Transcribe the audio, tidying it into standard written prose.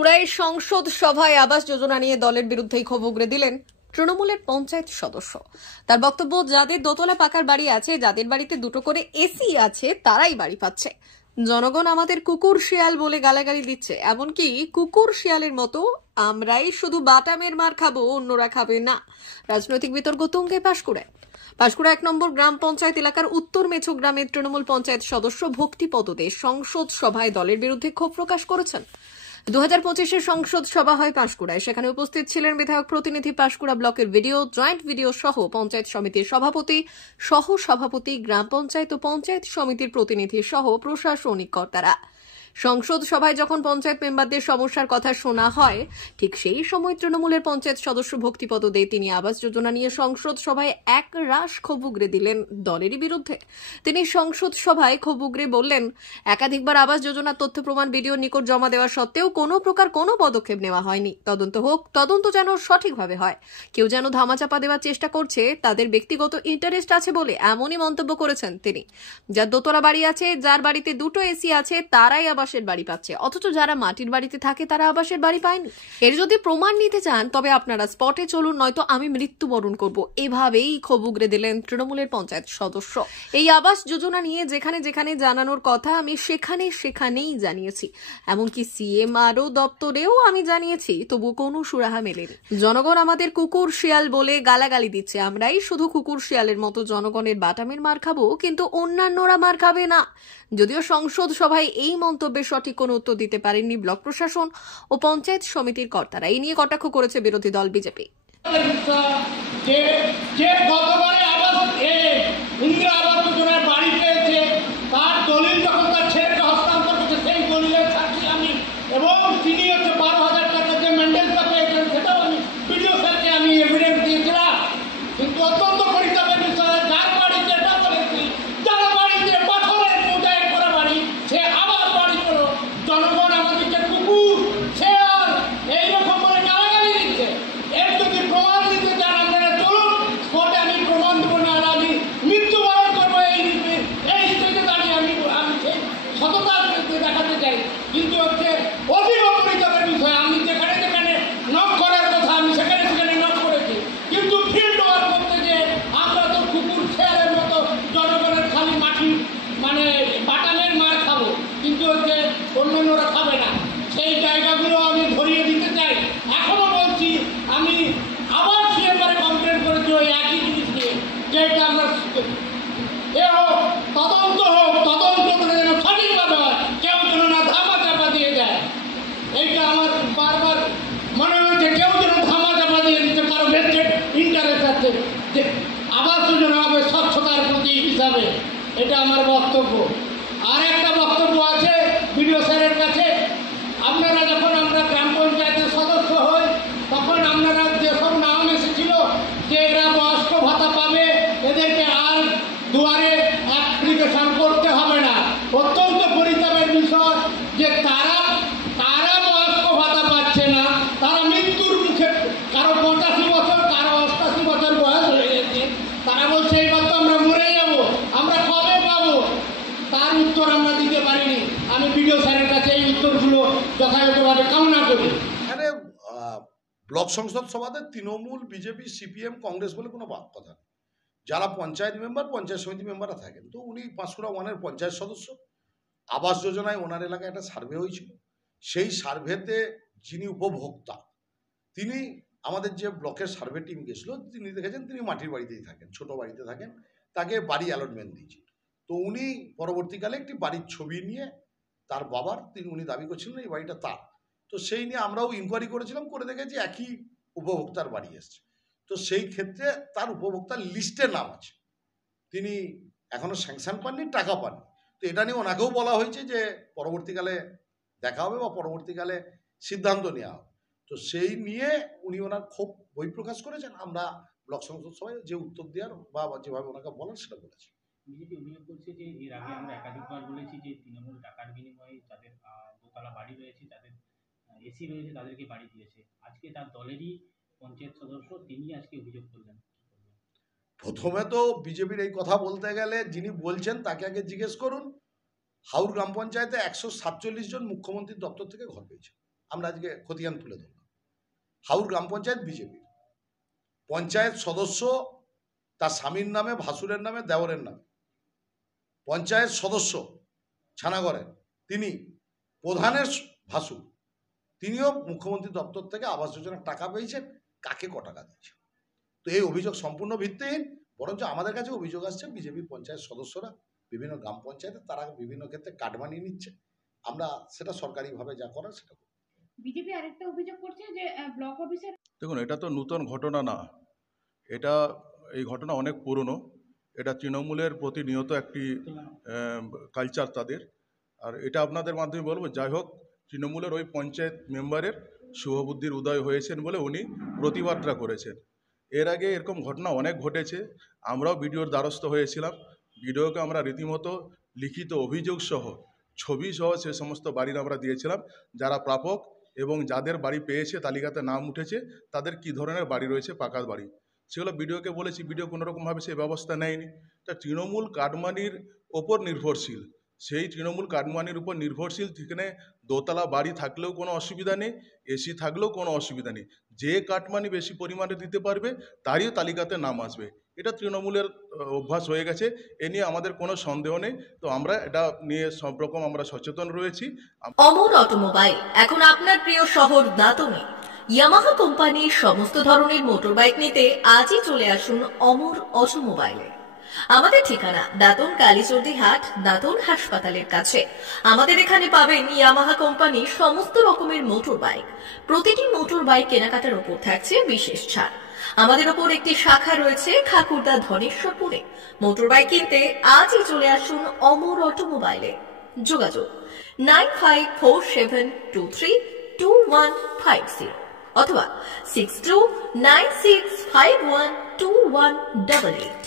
পাঁশকুড়ায় সংসদ সভায় আবাস যোজনা নিয়ে দলের বিরুদ্ধেই ক্ষোভ উগরে দিলেন তৃণমূলের পঞ্চায়েত সদস্য। তার বক্তব্য, যাদের দোতলা পাকার বাড়ি আছে, যাদের বাড়িতে দুটো করে এসি আছে, তারাই বাড়ি পাচ্ছে। জনগণ আমাদের কুকুর শিয়াল বলে গালাগালি দিচ্ছে, এমনকি কুকুর শিয়ালের মতো আমরাই শুধু বাটামের মার খাবো, অন্যরা খাবে না। রাজনৈতিক বিতর্ক তুঙ্গে পাঁশকুড়া 1 নম্বর গ্রাম পঞ্চায়েত এলাকার উত্তর মেছো গ্রামের তৃণমূল পঞ্চায়েত সদস্য ভক্তিপদ দে সংসদ সভায় দলের বিরুদ্ধে ক্ষোভ প্রকাশ করেছেন। 2025-এর সংসদ সভা হয় পাঁশকুড়ায়। সেখানে উপস্থিত ছিলেন বিধায়ক প্রতিনিধি, পাঁশকুড়া ব্লকের জয়েন্ট ভিডিও সহ পঞ্চায়েত সমিতির সভাপতি, সহ সভাপতি, গ্রাম পঞ্চায়েত ও পঞ্চায়েত সমিতির প্রতিনিধি সহ প্রশাসনিক কর্তারা। সংসদ সভায় যখন পঞ্চায়েত মেম্বারদের সমস্যার কথা শোনা হয়, ঠিক সেই সময় তৃণমূলের পঞ্চায়েত সদস্য ভক্তিপদ দে তিনি আবাস যোজনা নিয়ে সংসদ সভায় এক রাশ ক্ষোভ উগরে দিলেন দলেরই বিরুদ্ধে। তিনি সংসদ সভায় ক্ষোভ উগরে বললেন, একাধিকবার আবাস যোজনার তথ্য প্রমাণ বিডিওর নিকট জমা দেওয়া সত্ত্বেও কোনো প্রকার কোনো পদক্ষেপ নেওয়া হয়নি। তদন্ত হোক, তদন্ত যেন সঠিকভাবে হয়। কেউ যেন ধামাচাপা দেওয়ার চেষ্টা করছে, তাদের ব্যক্তিগত ইন্টারেস্ট আছে বলে এমনই মন্তব্য করেছেন তিনি। যার দোতলা বাড়ি আছে, যার বাড়িতে দুটো এসি আছে, তারাই আবাসের বাড়ি পাচ্ছে, অথচ যারা মাটির বাড়িতে থাকে তারা আবাসের বাড়ি পায়নি। এর যদি প্রমাণ নিতে চান তবে আপনারা স্পটে চলুন, নয়তো আমি মৃত্যুবরণ করব। এভাবেই ক্ষোভ উগরে দিলেন তৃণমূলের পঞ্চায়েত সদস্য। এই আবাস যোজনা নিয়ে যেখানে যেখানে জানানোর কথা আমি সেখানেই জানিয়েছি, এমনকি সিএমআরও দপ্তরেও আমি জানিয়েছি, তবু কোনো সুরাহা মেলেনি। জনগণ আমাদের কুকুর শিয়াল বলে গালাগালি দিচ্ছে, আমরাই শুধু কুকুর শিয়ালের মতো জনগণের বাটামের মার খাবো, কিন্তু অন্যান্যরা মার খাবে না। যদিও সংসদ সভায় এই মন্তব্যের সঠিক কোনো উত্তর দিতে পারেননি ব্লক প্রশাসন ও পঞ্চায়েত সমিতির কর্তারা। এই নিয়ে কটাক্ষ করেছে বিরোধী দল বিজেপি। কিন্তু হচ্ছে অধিক পরিতাপের বিষয়, আমি যেখানে যেখানে নক করার কথা আমি সেখানে সেখানে নক করেছি, কিন্তু ফিল্ড ওয়ার্ক করতে যে আমরা তো কুকুর শেয়ালের মতো জনগণের খালি মাটি মানে বাটামের মার খাবো, কিন্তু হচ্ছে অন্যান্যরা খাবে না। সেই জায়গাগুলো আমি ধরিয়ে দিতে চাই। এখনো বলছি, আমি আবার সিএমআরে কমপ্লেন করেছি ওই একই জিনিস নিয়ে, যেটা আমরা এ হোক, তদন্ত হোক, তদন্ত করে যেন সঠিকভাবে হয়, কেউ যেন না ধামা চাপা দিয়ে দেয়। এইটা আমার বারবার মনে হচ্ছে, কেউ যেন ধামা চাপা দিয়ে দিতে কারো ভেতরে ইন্টারেস্ট আছে যে আবাস যোজনা হবে স্বচ্ছতার প্রতীক হিসাবে। এটা আমার বক্তব্য। আর একটা বক্তব্য আছে বিডিও স্যারের কাছে, আপনারা যখন আমরা গ্রাম পঞ্চায়েতের সদস্য হই, তখন আপনারা যেসব নাম এসেছিল যে এরা বয়স্ক ভাতা পাবে, এদেরকে আর দুয়ারে অ্যাপ্লিকেশন করতে হবে না। অত্যন্ত পরিতাপের বিষয় যে তারা বয়স্ক ভাতা পাচ্ছে না, তারা মৃত্যুর মুখে, কারো 85 বছর, কারো 88 বছর বয়স হয়ে গেছে, তারা বলছে এইবার তো আমরা মরে যাব, আমরা কবে পাবো? তার উত্তর আমরা দিতে পারিনি। আমি বিডিও স্যারের কাছে এই উত্তরগুলো যথাযথভাবে কামনা করি। এখানে ব্লক সংসদ সভাতে তৃণমূল, বিজেপি, সিপিএম, কংগ্রেস বলে কোনো কথা নেই। যারা পঞ্চায়েত মেম্বার, পঞ্চায়েত সমিতি মেম্বাররা থাকেন, তো উনি পাঁশকুড়া 1-এর পঞ্চায়েত সদস্য। আবাস যোজনায় ওনার এলাকায় একটা সার্ভে হয়েছিল, সেই সার্ভেতে যিনি উপভোক্তা, তিনি আমাদের যে ব্লকের সার্ভে টিম গেছিল, তিনি দেখেছেন তিনি মাটির বাড়িতেই থাকেন, ছোট বাড়িতে থাকেন, তাকে বাড়ি অ্যালটমেন্ট দিয়েছে। তো উনি পরবর্তীকালে একটি বাড়ির ছবি নিয়ে তার বাবার, উনি দাবি করছিলেন এই বাড়িটা তার। তো সেই নিয়ে আমরাও ইনকোয়ারি করেছিলাম, করে দেখেছি একই উপভোক্তার বাড়ি এসছে। তো সেই ক্ষেত্রে তার উপভোক্তার লিস্টে নাম আছে, তিনি এখনো স্যাংশন পাননি, টাকা পাননি। তো এটা নিয়ে ওনাকেও বলা হয়েছে যে পরবর্তীকালে দেখা হবে বা পরবর্তীকালে সিদ্ধান্ত নেওয়া হবে। তো সেই নিয়ে উনি ওনার ক্ষোভ বহিঃপ্রকাশ করেছেন। আমরা ব্লক সংসদ সভায় যে উত্তর দেওয়ার বা যেভাবে ওনাকে বলার সেটা বলেছি। বিজেপি অভিযোগ করছে যে এর আগে আমরা একাধিকবার বলেছি যে তৃণমূল টাকার বিনিময়ে যাদের দোতলা বাড়ি রয়েছে, যাদের এসি রয়েছে, তাদেরকে বাড়ি দিয়েছে। আজকে তার দলেরই পঞ্চায়েত সদস্য তিনি আজকে অভিযোগ করলেন। প্রথমে তো বিজেপির এই কথা বলতে গেলে যিনি বলছেন তাকে আগে জিজ্ঞেস করুন। হাওড় গ্রাম পঞ্চায়েতে 147 জন মুখ্যমন্ত্রীর দপ্তর থেকে ঘর পেয়েছে। আমরা আজকে খতিয়ান তুলে ধরলাম। হাউর গ্রাম পঞ্চায়েত বিজেপি, পঞ্চায়েত সদস্য তার স্বামীর নামে, ভাসুরের নামে, দেওরের নামে। পঞ্চায়েত সদস্য ছানাগড়ের, তিনি প্রধানের ভাসুর, তিনিও মুখ্যমন্ত্রী দপ্তর থেকে আবাস যোজনার টাকা পেয়েছেন। কাকে ক টাকা দিয়েছেন? তো এই অভিযোগ সম্পূর্ণ ভিত্তিহীন। বরঞ্চ আমাদের কাছে অভিযোগ আসছে বিজেপি পঞ্চায়েত সদস্যরা বিভিন্ন গ্রাম পঞ্চায়েতে তারা বিভিন্ন ক্ষেত্রে কাট বানিয়ে নিচ্ছে। আমরা সেটা সরকারিভাবে যা করার সেটা করব। বিজেপি আরেকটা অভিযোগ করছে যে ব্লক অফিসার। দেখুন, এটা তো নতুন ঘটনা না, এই ঘটনা অনেক পুরনো। এটা তৃণমূলের প্রতিনিয়ত একটি কালচার তাদের। আর এটা আপনাদের মাধ্যমে বলবো, যাই হোক, তৃণমূলের ওই পঞ্চায়েত মেম্বারের শুভবুদ্ধির উদয় হয়েছেন বলে উনি প্রতিবাদটা করেছেন। এর আগে এরকম ঘটনা অনেক ঘটেছে, আমরাও ভিডিওর দ্বারস্থ হয়েছিলাম। ভিডিওকে আমরা রীতিমতো লিখিত অভিযোগ সহ, ছবি সহ সে সমস্ত বাড়ির আমরা দিয়েছিলাম, যারা প্রাপক এবং যাদের বাড়ি পেয়েছে, তালিকাতে নাম উঠেছে, তাদের কি ধরনের বাড়ি রয়েছে, পাকা বাড়ি, সেগুলো ভিডিওকে বলেছি। ভিডিও কোনোরকমভাবে সেই ব্যবস্থা নেয়নি। তা তৃণমূল কাটমানির ওপর নির্ভরশীল, সেই তৃণমূল কাটমানির উপর নির্ভরশীল, সেখানে দোতলা বাড়ি থাকলেও কোনো অসুবিধা নেই, এসি থাকলেও কোনো অসুবিধা নেই। যে কাটমানি বেশি পরিমাণে দিতে পারবে তারই তালিকাতে নাম আসবে। এটা তৃণমূলের অভ্যাস হয়ে গেছে, এ নিয়ে আমাদের কোনো সন্দেহ নেই। তো আমরা এটা নিয়ে সব রকম আমরা সচেতন রয়েছি। অমর অটোমোবাইল এখন আপনার প্রিয় শহর দাঁতনে। ইয়ামাহা কোম্পানির সমস্ত ধরনের মোটর বাইক নিতে আজই চলে আসুন অমর অটোমোবাইলে। আমাদের ঠিকানা দাঁতন কালীচর্দি হাট, দাঁতন হাসপাতালের কাছে। আমাদের এখানে পাবেন ইয়ামাহা কোম্পানির সমস্ত রকমের মোটর বাইক। প্রতিটি মোটর বাইক কেনাকাটার উপর থাকছে বিশেষ ছাড়। আমাদের ওপর একটি শাখা রয়েছে খাকুরদা ধনেশ্বরপুরে। মোটর বাইক কিনতে আজই চলে আসুন অমর অটোমোবাইলে। যোগাযোগ 9547232150 অথবা 6296512188।